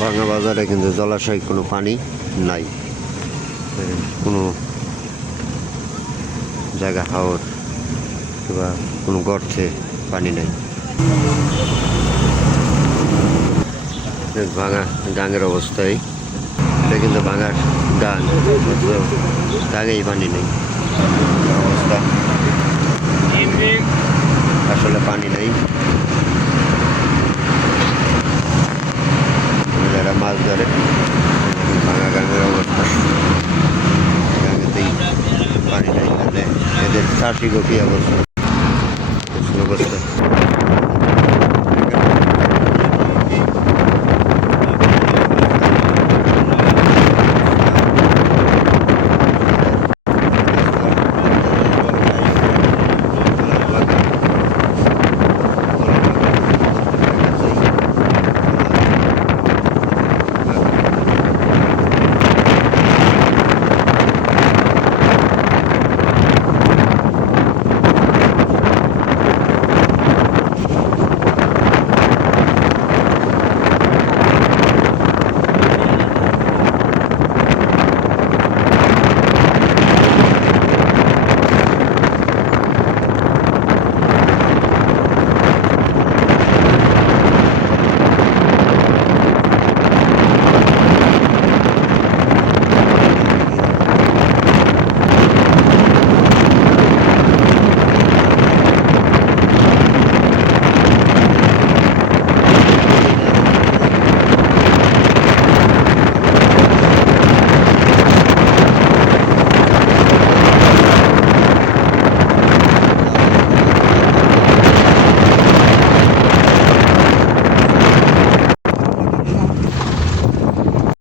ভাঙা বাজারে কিন্তু জলাশয় কোনো পানি নাই, কোনো জায়গা হাওর কিংবা কোনো গর্তে পানি নাই। ভাঙা গাঙের অবস্থায়, এটা কিন্তু ভাঙার গাং, গাঙেই পানি নেই অবস্থা, আসলে পানি নেই। যারা মাছ ধরে ভাঙা গাঙের অবস্থা, গাঙেতেই পানি নেই, তাহলে এদের চাষি কি অবস্থা।